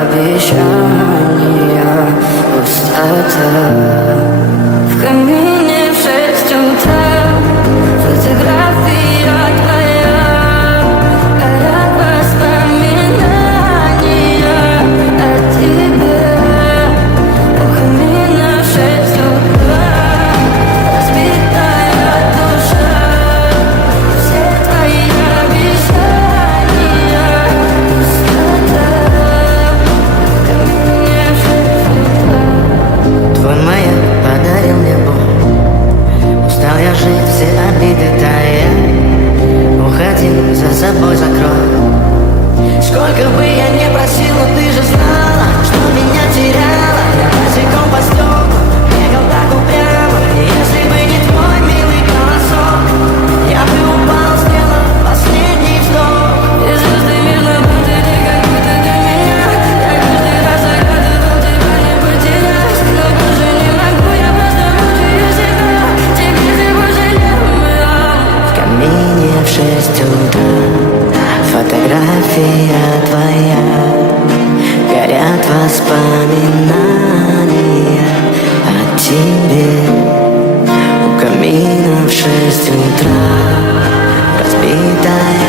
обещания, пустота. В камине в 6 утра фотография твоя, горят воспоминания о тебе. У камина в 6 утра разбитая душа, все твои обещания, пустота. В камине в 6 утра. Твой маяк подарил мне боль. Устал я жить, все обиды тая. Уходи, за собой закрой. Сколько бы я не просил, но ты же знала, что меня теряла. Я босиком по стеклу бегал так упрямо. Если бы не твой милый голосок, я бы упал, сделал последний вздох. И звезды мирно будили, как будто для меня. Я каждый раз загадывал тебя не потерять, но больше не могу, я просто мучаю себя. Теперь ты пожалел меня. В камине в 6 утра фотография твоя, горят воспоминания о тебе. У камина в 6 утра разбитая